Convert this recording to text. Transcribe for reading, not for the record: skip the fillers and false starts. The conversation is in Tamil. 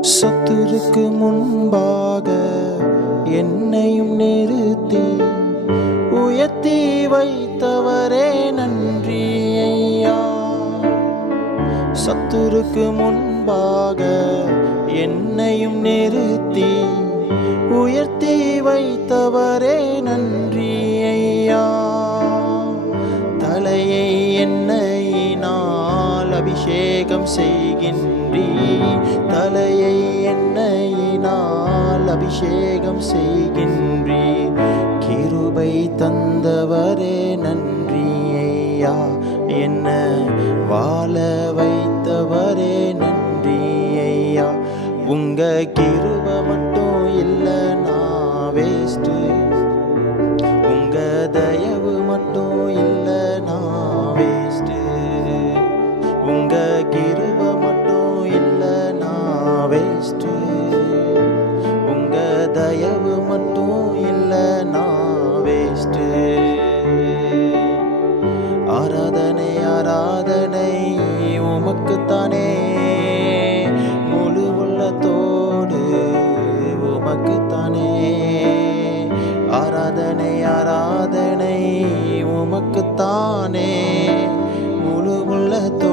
சத்துருக்கு முன்பாக என்னையும் நிறுத்தி உயர்த்தி வைத்தவரே நன்றி ஐயா. சத்துருக்கு முன்பாக என்னையும் நிறுத்தி உயர்த்தி வைத்தவரே நன்றி ஐயா. தலையை எண்ணெயினால் அபிஷேகம் செய்கின்றீ, தலையை எண்ணெயினால் அபிஷேகம் செய்கின்றீ. கிருபை தந்தவரே நன்றி ஐயா. என்ன வாழ வைத்தவரே நன்றி ஐயா. உங்க கிருபை மட்டும் இல்லைனா வேஸ்ட்டு, உங்க தயவு மட்டும் இல்லைனா வேஸ்ட்டு, உங்க கிருபை மட்டும் இல்லைனா வேஸ்ட்டு, உங்க தயவு மட்டும் இல்லைனா வேஸ்ட்டு. ஆராதனை ஆராதனை உமக்குத்தானே, முழு உள்ளத்தோடு உமக்குத்தானே. ஆராதனை ஆராதனை உமக்குத்தானே, முழு உள்ளத்தோடு